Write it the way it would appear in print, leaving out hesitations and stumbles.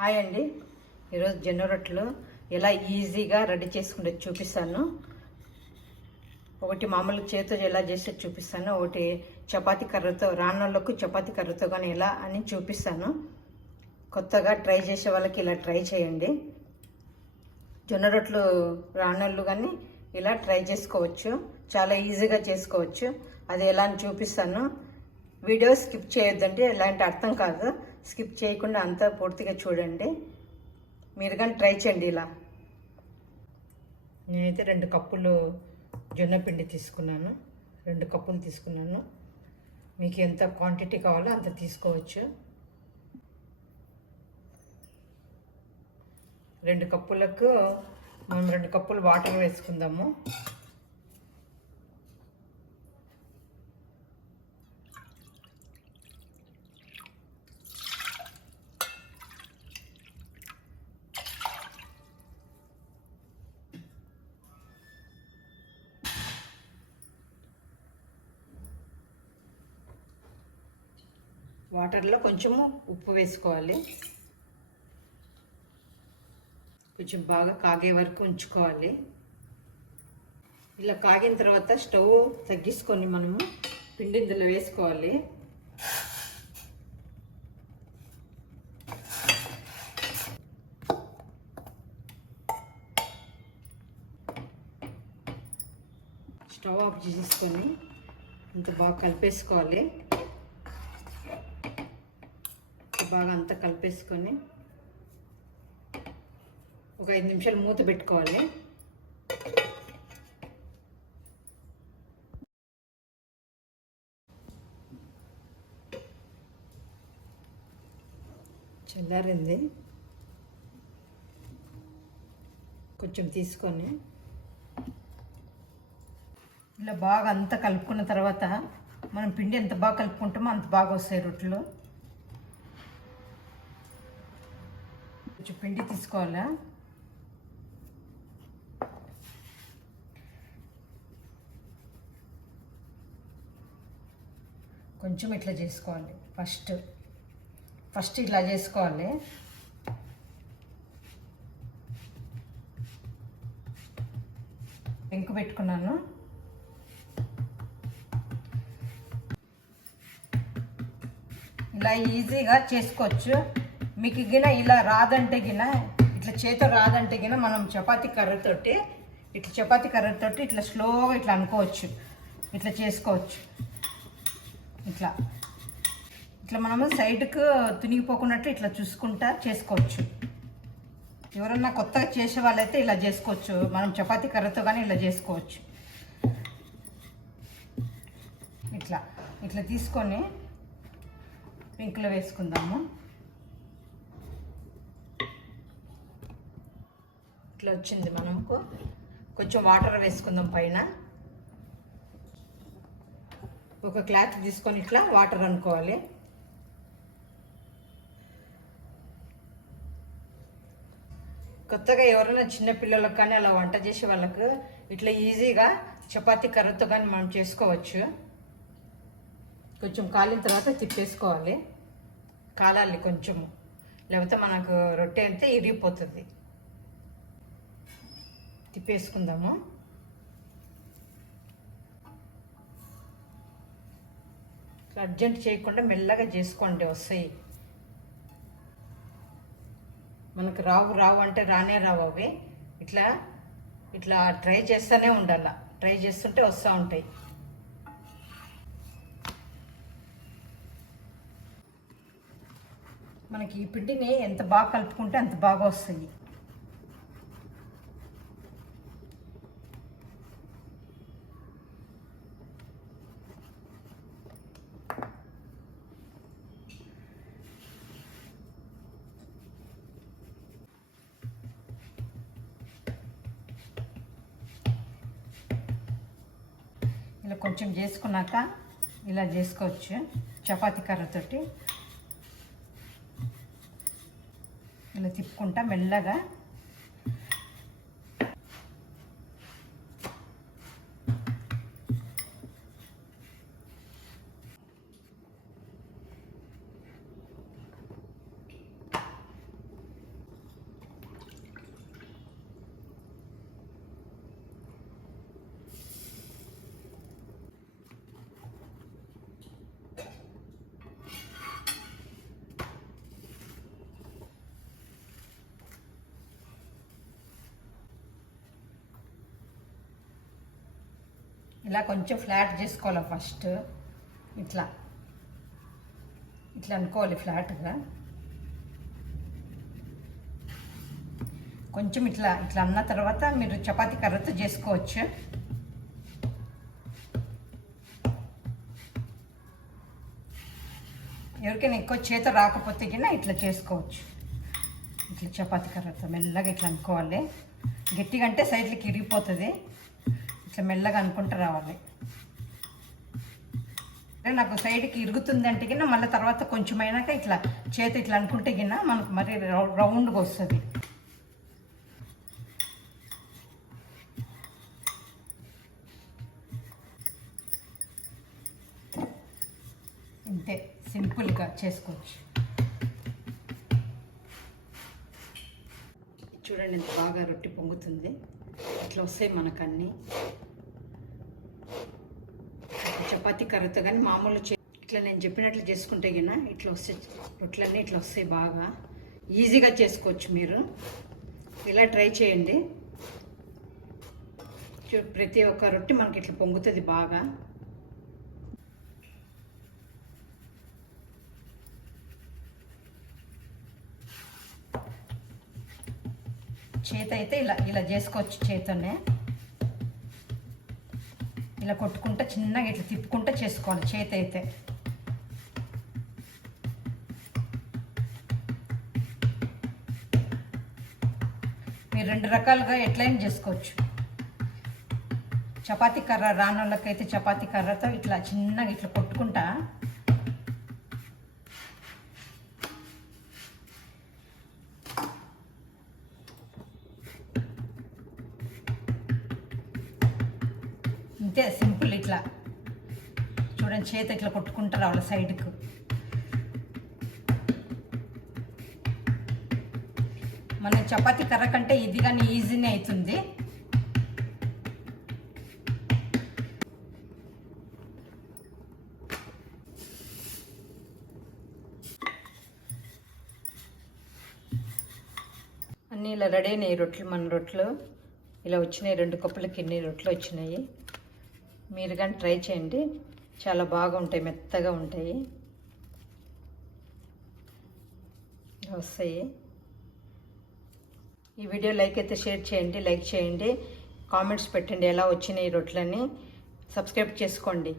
Hi అండి. ఈరోజు జొన్న రొట్టెలు ఎలా ఈజీగా రెడీ చేసుకునేది చూపిస్తాను. ఒకటి మామూలు చేతితో ఎలా చేసేది చూపిస్తాను, ఒకటి చపాతీ కర్రతో రాళ్ళకు చపాతీ కర్రతో కానీ ఎలా అని చూపిస్తాను. కొత్తగా ట్రై చేసే వాళ్ళకి ఇలా ట్రై చేయండి. జొన్న రొట్టెలు రాళ్ళు కానీ ఇలా ట్రై చేసుకోవచ్చు, చాలా ఈజీగా చేసుకోవచ్చు. అది ఎలా అని చూపిస్తాను. వీడియో స్కిప్ చేయొద్దండి, ఎలాంటి అర్థం కాదు. స్కిప్ చేయకుండా అంతా పూర్తిగా చూడండి. మీరు కానీ ట్రై చేయండి ఇలా. నేనైతే 2 కప్పులు జొన్న పిండి తీసుకున్నాను. 2 కప్పులు తీసుకున్నాను. మీకు ఎంత క్వాంటిటీ కావాలో అంత తీసుకోవచ్చు. 2 కప్పులకు మనం 2 కప్పులు వాటర్ వేసుకుందాము. వాటర్లో కొంచెము ఉప్పు వేసుకోవాలి. కొంచెం బాగా కాగే వరకు ఉంచుకోవాలి. ఇలా కాగిన తర్వాత స్టవ్ తగ్గించుకొని మనము పిండి ఇందులో వేసుకోవాలి. స్టవ్ ఆఫ్ చేసుకొని ఇంత బాగా కలిపేసుకోవాలి. బాగా అంతా కలిపేసుకొని ఒక 5 నిమిషాలు మూత పెట్టుకోవాలి. చల్లారింది. కొంచెం తీసుకొని ఇలా బాగా అంతా కలుపుకున్న తర్వాత మనం పిండి ఎంత బాగా కలుపుకుంటామో అంత బాగా వస్తాయి రొట్టెలు. కొంచెం పిండి తీసుకోవాలా. కొంచెం ఇట్లా చేసుకోవాలి. ఫస్ట్ ఇట్లా చేసుకోవాలి. పెంకు పెట్టుకున్నాను. ఇలా ఈజీగా చేసుకోవచ్చు. మీకు గిన ఇలా రాదంటే గిన, ఇట్లా చేతో రాదంటే గిన మనం చపాతీ కర్రతోటి ఇట్లా స్లోగా ఇట్లా అనుకోవచ్చు, ఇట్లా చేసుకోవచ్చు. ఇట్లా మనము సైడ్కు తునిగిపోకున్నట్టు ఇట్లా చూసుకుంటా చేసుకోవచ్చు. ఎవరన్నా కొత్తగా చేసే వాళ్ళైతే ఇలా చేసుకోవచ్చు. మనం చపాతీ కర్రతో కానీ ఇలా చేసుకోవచ్చు. ఇట్లా తీసుకొని పింకులో వేసుకుందాము. ఇట్లా వచ్చింది. మనకు కొంచెం వాటర్ వేసుకుందాం పైన. ఒక క్లాత్ తీసుకొని ఇట్లా వాటర్ అనుకోవాలి. కొత్తగా ఎవరైనా చిన్న పిల్లలకు కానీ అలా వంట చేసే వాళ్ళకు ఇట్లా ఈజీగా చపాతీ కర్రతో కానీ మనం చేసుకోవచ్చు. కొంచెం కాలిన తర్వాత తిప్పేసుకోవాలి. కాలాలి కొంచెము, లేకపోతే మనకు రొట్టె అంతే ఇరిగిపోతుంది. తిప్పేసుకుందాము. అర్జెంట్ చేయకుండా మెల్లగా చేసుకోండి, వస్తాయి. మనకు రావు అంటే రానే రావు అవి. ఇట్లా ట్రై చేస్తూనే ఉండాలి. ట్రై చేస్తుంటే వస్తూ ఉంటాయి. మనకి ఈ పిండిని ఎంత బాగా కలుపుకుంటే అంత బాగా వస్తాయి. ఇలా కొంచెం చేసుకున్నాక ఇలా చేసుకోవచ్చు. చపాతీ కర్రతోటి ఇలా తిప్పుకుంటా మెల్లగా ఇలా కొంచెం ఫ్లాట్ చేసుకోవాలి ఫస్ట్. ఇట్లా ఇట్లా అనుకోవాలి ఫ్లాట్గా. కొంచెం ఇట్లా ఇట్లా అన్న తర్వాత మీరు చపాతీ కర్రతో చేసుకోవచ్చు. ఎవరికైనా ఎక్కువ చేత రాకపోతే కింద ఇట్లా చేసుకోవచ్చు. ఇట్లా చపాతీ కర్రతో మెల్లగా ఇట్లా అనుకోవాలి. గట్టిగా అంటే సైడ్లకి ఇరిగిపోతుంది. ఇట్లా మెల్లగా అనుకుంటూ రావాలి. నాకు సైడ్కి ఇరుగుతుంది అంటే కింద మళ్ళీ తర్వాత కొంచెం అయినాక ఇట్లా చేతి ఇట్లా అనుకుంటే కింద మనకు మరీ రౌండ్గా వస్తుంది. ఇంతే, సింపుల్గా చేసుకోవచ్చు. చూడండి ఎంత బాగా రొట్టె పొంగుతుంది. ఇట్లా వస్తాయి మనకన్నీ. చపాతీ కర్రతో కానీ మామూలు ఇట్లా నేను చెప్పినట్లు చేసుకుంటే గిన ఇట్లా వస్తాయి రొట్టెలన్నీ. ఇట్లా వస్తాయి బాగా ఈజీగా చేసుకోవచ్చు. మీరు ఇలా ట్రై చేయండి. ప్రతి ఒక్క రొట్టె మనకి ఇట్లా పొంగుతుంది బాగా. చేతి అయితే ఇలా ఇలా చేసుకోవచ్చు. చేతోనే ఇలా కొట్టుకుంటా చిన్నగా ఇట్లా తిప్పుకుంటా చేసుకోవాలి. చేతి అయితే మీరు రెండు రకాలుగా ఎట్లయినా చేసుకోవచ్చు. చపాతీ కర్ర రాని వాళ్ళకైతే చపాతీ కర్రతో ఇట్లా చిన్నగా ఇట్లా కొట్టుకుంటా ఇంతే, సింపుల్. ఇట్లా చూడండి చేతి ఇట్లా కొట్టుకుంటారు వాళ్ళ సైడ్కు. మన చపాతీ కర్ర కంటే ఇది కానీ ఈజీనే అవుతుంది. అన్నీ ఇలా రెడీ అయినాయి రొట్టెలు. మన రొట్టెలు ఇలా వచ్చినాయి. 2 కప్పులకి ఎన్ని రొట్టెలు వచ్చినాయి. మీరు కానీ ట్రై చేయండి. చాలా బాగుంటాయి, మెత్తగా ఉంటాయి, వస్తాయి. ఈ వీడియో లైక్ అయితే షేర్ చేయండి, లైక్ చేయండి, కామెంట్స్ పెట్టండి ఎలా వచ్చినాయి రొట్టెలని. సబ్స్క్రైబ్ చేసుకోండి.